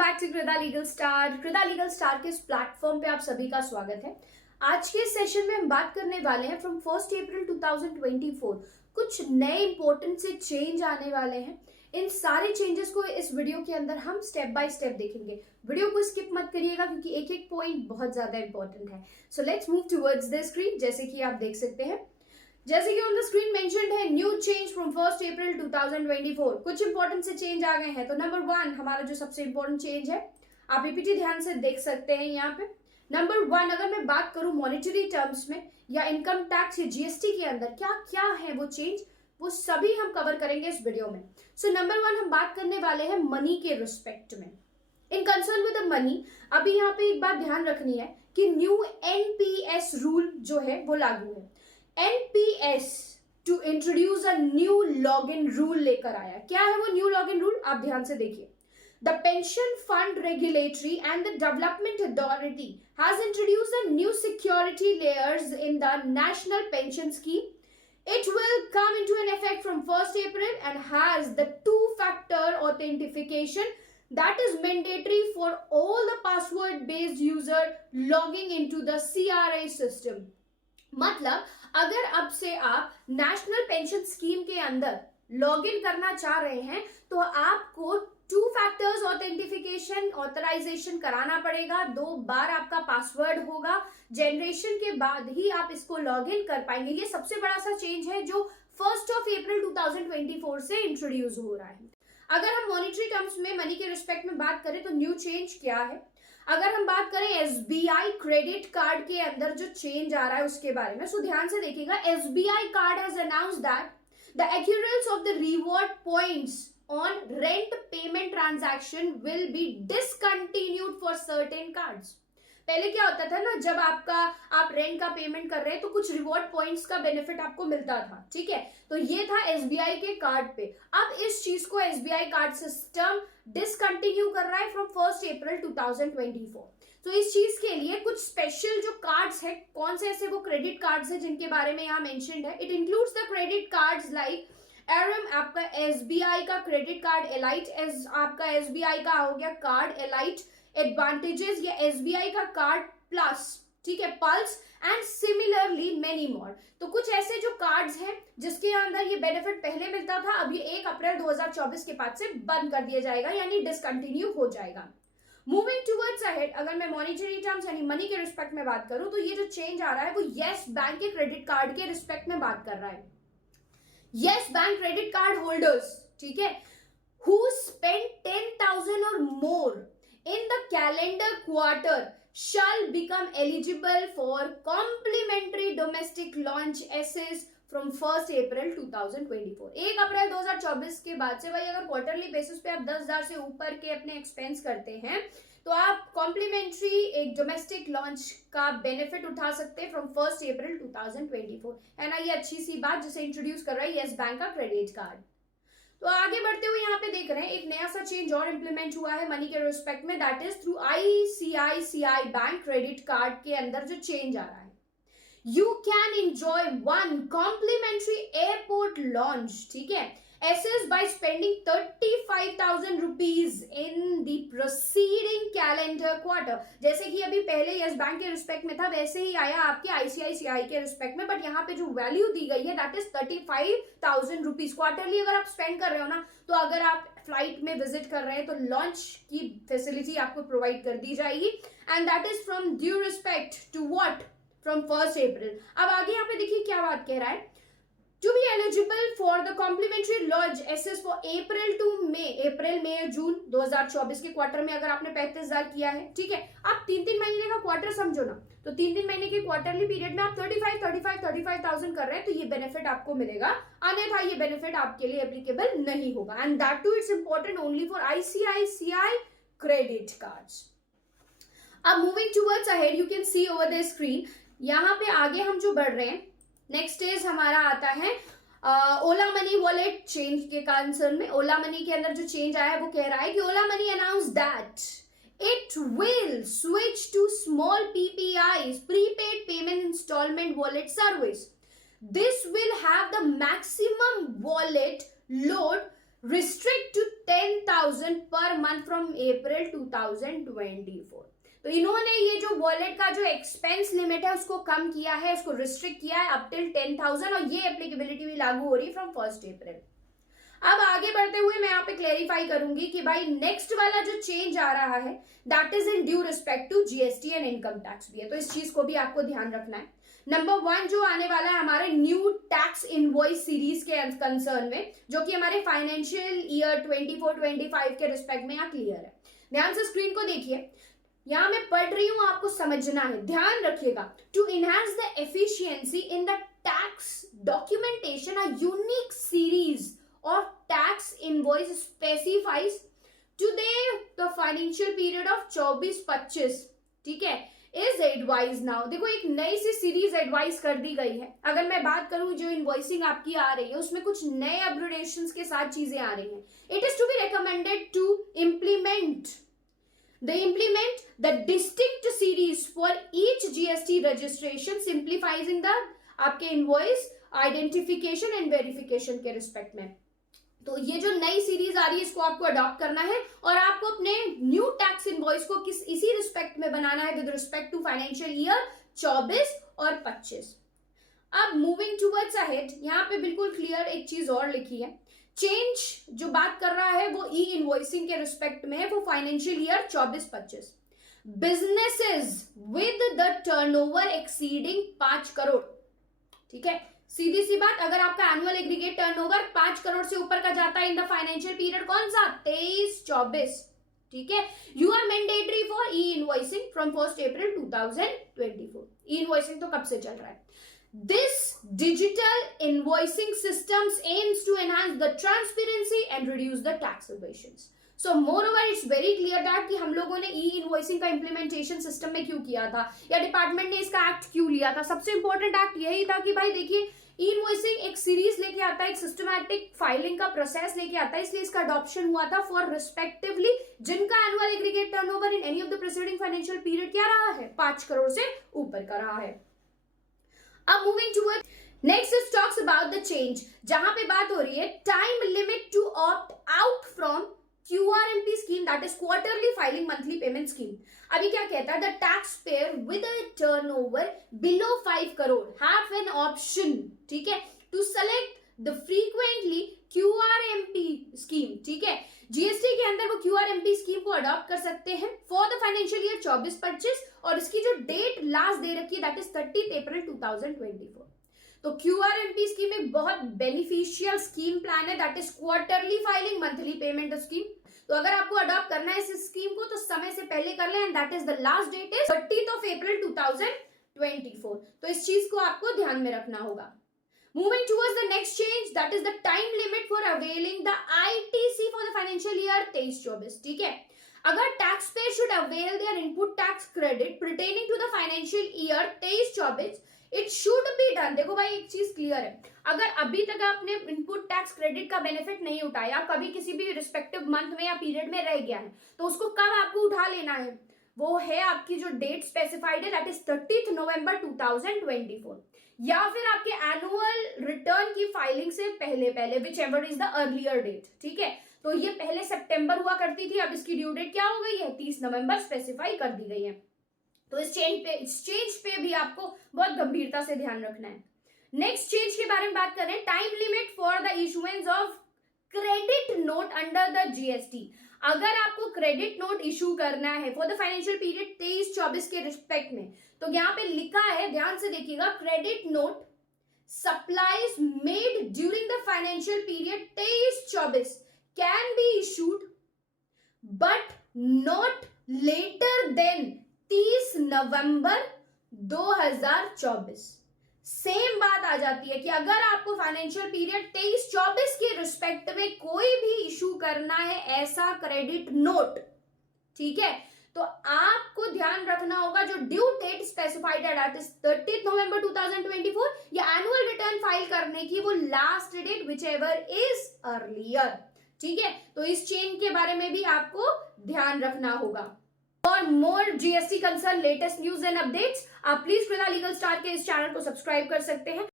Back to Krida legal star. Krida legal star के इस platform पे आप सभी का स्वागत है। आज के सेशन में हम बात करने वाले हैं फ्रॉम 1 अप्रैल 2024 कुछ नए इंपॉर्टेंट से चेंज आने वाले हैं। इन सारे चेंजेस को इस वीडियो के अंदर हम स्टेप बाय स्टेप देखेंगे। वीडियो को स्किप मत करिएगा क्योंकि एक एक पॉइंट बहुत ज्यादा इंपॉर्टेंट है। So let's move towards the screen. जैसे कि आप देख सकते हैं, जैसे कि ऑन द स्क्रीन मेंशन्ड है, न्यू चेंज फ्रॉम 1 अप्रैल 2024। कुछ इंपॉर्टेंट से चेंज आ गए हैं। तो नंबर 1 हमारा जो सबसे इंपॉर्टेंट चेंज है, आप पीपीटी ध्यान से देख सकते हैं यहाँ पे। नंबर 1, अगर मैं बात करूं मॉनेटरी टर्म्स में या इनकम टैक्स या जीएसटी के अंदर क्या क्या है वो चेंज, वो सभी हम कवर करेंगे इस वीडियो में। सो नंबर 1 हम बात करने वाले हैं मनी के रिस्पेक्ट में। इन कंसर्न विद द मनी, अभी यहाँ पे एक बात ध्यान रखनी है कि न्यू एनपीएस रूल जो है वो लागू है। NPS to introduce a new login rule लेकर आया। क्या है वो न्यू लॉगिन रूल, आप ध्यान से देखिए। The pension fund regulatory and the development authority has introduced a new security layers in the national pension scheme. It will come into an effect from 1st April and has the two-factor authentication that is mandatory for all the password-based user logging into the CRA system. मतलब अगर अब से आप national pension scheme के अंदर log in करना चाह रहे हैं तो आपको 2 फैक्टर्स ऑथेंटिफिकेशन ऑथराइजेशन कराना पड़ेगा। 2 बार आपका पासवर्ड होगा। जनरेशन के बाद ही आप इसको लॉग इन कर पाएंगे। ये सबसे बड़ा सा चेंज है जो 1 अप्रैल 2024 से इंट्रोड्यूस हो रहा है। अगर हम मॉनेटरी टर्म्स में मनी के रिस्पेक्ट में बात करें तो न्यू चेंज क्या है। अगर हम बात करें एसबीआई क्रेडिट कार्ड के अंदर जो चेंज आ रहा है उसके बारे में, सो ध्यान से देखिएगा। SBI card has announced that the accrual of the reward points on rent payment transaction will be discontinued for certain cards. पहले क्या होता था ना, जब आप रेंट का पेमेंट कर रहे हैं तो कुछ रिवॉर्ड पॉइंट्स का बेनिफिट आपको मिलता था, ठीक है। तो ये था एसबीआई के कार्ड पे। अब इस चीज को एसबीआई कार्ड सिस्टम डिसकंटिन्यू कर रहा है फ्रॉम 1 अप्रैल 2024। तो इस चीज के लिए कुछ स्पेशल जो कार्ड्स है, कौन से ऐसे वो क्रेडिट कार्ड्स है जिनके बारे में यहाँ मेंशन्ड है। It includes the credit cards like um, आपका एसबीआई का क्रेडिट कार्ड, एलाइट आपका एसबीआई का हो गया कार्ड एलाइट एडवांटेजेस या एसबीआई का कार्ड प्लस, ठीक है, pulse and similarly many more. तो कुछ ऐसे जो कार्ड्स हैं जिसके अंदर ये बेनिफिट पहले मिलता था, अब ये 1 अप्रैल 2024 के बाद से बंद कर दिया जाएगा, यानी डिसकंटिन्यू हो जाएगा। मूविंग टुवर्ड्स अहेड, अगर मैं मॉनेटरी टर्म्स यानी मनी के रिस्पेक्ट में बात करूं तो ये जो चेंज आ रहा है वो येस बैंक के क्रेडिट कार्ड के रिस्पेक्ट में बात कर रहा है। Yes bank credit card holders, ठीक है, हु स्पेंड 10,000 और मोर in the calendar quarter shall become eligible for complimentary domestic launch access from 1 April 2024। 1 April 2024 के बाद से भाई अगर क्वार्टरली बेसिस पे आप 10,000 से ऊपर के अपने एक्सपेंस करते हैं तो आप कॉम्प्लीमेंट्री एक डोमेस्टिक लॉन्च का बेनिफिट उठा सकते हैं फ्रॉम 1 अप्रैल 2024। है ना, ये अच्छी सी बात जिसे इंट्रोड्यूस कर रहा है येस बैंक का क्रेडिट कार्ड। तो आगे बढ़ते हुए यहाँ पे देख रहे हैं एक नया सा चेंज और इंप्लीमेंट हुआ है मनी के रिस्पेक्ट में, that is through ICICI bank credit card के अंदर जो चेंज आ रहा है। You can enjoy 1 complimentary airport lounge, ठीक है, access by spending 35,000 rupees in the preceding calendar quarter। जैसे कि अभी पहले यस बैंक के रिस्पेक्ट में था वैसे ही आया आपके आईसीआईसीआई के रिस्पेक्ट में, बट यहाँ पे जो वैल्यू दी गई है दैट इज 35,000 रुपीज क्वार्टरली अगर आप स्पेंड कर रहे हो ना। तो अगर आप फ्लाइट में विजिट कर रहे हैं तो लॉन्च की फैसिलिटी आपको प्रोवाइड कर दी जाएगी and that is from due respect to what, from 1 April. अब आगे यहाँ पे देखिए क्या बात कह रहा है। To be eligible for the complimentary launch access for April to May, अप्रैल मई जून 2024 के क्वार्टर में अगर आपने 35,000 किया है, ठीक है, आप 3-3 महीने का क्वार्टर समझो ना, तो 3-3 महीने के क्वार्टरली पीरियड में आप 35,000 कर रहे हैं तो ये बेनिफिट आपको मिलेगा, अन्यथा ये बेनिफिट आपके लिए एप्लीकेबल नहीं होगा। And that too it's important only for ICICI credit cards. अब moving towards ahead, you can see over the screen, यहाँ पे आगे हम जो बढ़ रहे हैं, नेक्स्ट इज हमारा आता है ओला मनी वॉलेट चेंज के कंसर्न में। ओला मनी के अंदर जो चेंज आया है वो कह रहा है कि Ola money announce that it will switch to small PPI prepaid payment installment wallet service. This will have the maximum wallet load restrict to 10,000 per month from April 2024। तो इन्होंने ये जो वॉलेट का जो एक्सपेंस लिमिट है उसको कम किया है, उसको रिस्ट्रिक्ट किया है अप टिल 10,000, और ये एप्लीकेबिलिटी भी लागू हो रही है फ्रॉम 1 अप्रैल। अब आगे बढ़ते हुए मैं यहाँ पे क्लेरिफाई करूंगी कि भाई नेक्स्ट वाला जो चेंज आ रहा है that is in due respect to GST and income tax भी है, तो इस चीज को भी आपको ध्यान रखना है। नंबर 1 जो आने वाला है हमारे न्यू टैक्स इनवॉइस सीरीज के कंसर्न में, जो कि हमारे फाइनेंशियल ईयर 24-25 के रिस्पेक्ट में यहाँ क्लियर है। ध्यान से स्क्रीन को देखिए, यहां मैं पढ़ रही हूं, आपको समझना है, ध्यान रखिएगा। To enhance the efficiency in the tax documentation a unique series of tax invoice specifies today the financial period of 24-25, ठीक है, is advised now। देखो एक नई सी सीरीज एडवाइस कर दी गई है। अगर मैं बात करूं जो इनवॉइसिंग आपकी आ रही है उसमें कुछ नए अपग्रेडेशंस के साथ चीजें आ रही हैं। It is to be recommended to implement the distinct series for each GST registration, simplifying the आपके इनवॉइस आइडेंटिफिकेशन एंड वेरिफिकेशन के रिस्पेक्ट में। तो ये जो नई सीरीज आ रही है इसको आपको अडॉप्ट करना है और आपको अपने न्यू टैक्स इनवॉइस को इसी रिस्पेक्ट में बनाना है with respect to financial year 24 और 25। अब मूविंग टुवर्ड्स अहेड, यहाँ पे बिल्कुल क्लियर एक चीज और लिखी है। चेंज जो बात कर रहा है वो ई इनवॉइसिंग के रिस्पेक्ट में है, वो financial year 24-25। Businesses with the turnover exceeding 5 crore, ठीक है, सीधी सी बात, अगर आपका एनुअल एग्रीगेट टर्नओवर 5 करोड़ से ऊपर का जाता है इन द फाइनेंशियल पीरियड कौन सा 23-24, ठीक है, you are mandatory for e invoicing from 1 April 2024। E invoicing तो कब से चल रहा है। This digital invoicing systems aims to enhance the transparency and reduce the tax evasions. So moreover it's very clear that कि हम लोगों ने ई इनवॉइसिंग का इंप्लीमेंटेशन सिस्टम में क्यों किया था या डिपार्टमेंट ने इसका एक्ट क्यों लिया था। सबसे इंपॉर्टेंट एक्ट यही था कि भाई देखिए ई इनवॉइसिंग एक सीरीज लेके आता है, एक सिस्टमैटिक फाइलिंग का प्रोसेस लेके आता है, इसलिए इसका अडॉप्शन हुआ था फॉर रिस्पेक्टिवली जिनका annual aggregate turnover in any of the preceding financial period क्या रहा है 5 करोड़ से ऊपर का रहा है। अब moving toward next is talks about the change, जहां पे बात हो रही है time limit to opt out from QRMP scheme, that is quarterly filing monthly payment scheme। अभी क्या कहता है, the taxpayer with a turnover below 5 crore have an option, ठीक है, to select the frequently QRMP scheme, ठीक है, GST के अंदर वो QRMP स्कीम को अडॉप्ट कर सकते हैं फॉर द फाइनेंशियल ईयर 24-25, और इसकी जो डेट लास्ट दे रखी है दैट इज 30 अप्रैल 2024। तो QRMP स्कीम एक बहुत बेनिफिशियल स्कीम प्लान है, that is quarterly filing monthly payment scheme. तो अगर आपको अडॉप्ट करना है इस स्कीम को तो समय से पहले कर लें, and that is the last date is 30 April 2024। तो इस चीज को आपको ध्यान में रखना होगा। Moving towards the next change, that is the time limit for availing the ITC for the financial year 23-24, ठीक है, अगर taxpayer should avail their input tax credit pertaining to the financial year 23-24, it should be done। देखो भाई एक चीज clear है, अगर अभी तक आपने इनपुट टैक्स क्रेडिट का बेनिफिट नहीं उठाया, कभी किसी भी रिस्पेक्टिव मंथ में या पीरियड में रह गया है, तो उसको कब आपको उठा लेना है, वो है आपकी जो डेट स्पेसिफाइड है दैट इज 30 नवंबर 2024, या फिर आपके एनुअल रिटर्न की फाइलिंग से पहले whichever is the earlier date, ठीक है। तो ये पहले सितंबर हुआ करती थी, अब इसकी ड्यू डेट क्या हो गई है 30 नवंबर स्पेसिफाई कर दी गई है। तो इस चेंज पे भी आपको बहुत गंभीरता से ध्यान रखना है। नेक्स्ट चेंज के बारे में बात करें, time limit for the issuance of credit note under the GST. अगर आपको क्रेडिट नोट इशू करना है फॉर द फाइनेंशियल पीरियड 23-24 के रिस्पेक्ट में, तो यहाँ पे लिखा है, ध्यान से देखिएगा, credit note supplies made during the financial period 23-24 can be issued but not later than 30 November 2024। Same बात आ जाती है कि अगर आपको फाइनेंशियल पीरियड 23-24 के रिस्पेक्ट में कोई भी इशू करना है ऐसा क्रेडिट नोट, ठीक है, तो आपको ध्यान रखना होगा जो ड्यू डेट स्पेसिफाइड है दैट इज 30 नवंबर 2024 या एनुअल रिटर्न फाइल करने की वो last date whichever is earlier, ठीक है। तो इस चेन के बारे में भी आपको ध्यान रखना होगा। For more GST concern latest news and updates, आप प्लीज कृदा लीगल स्टार के इस चैनल को सब्सक्राइब कर सकते हैं।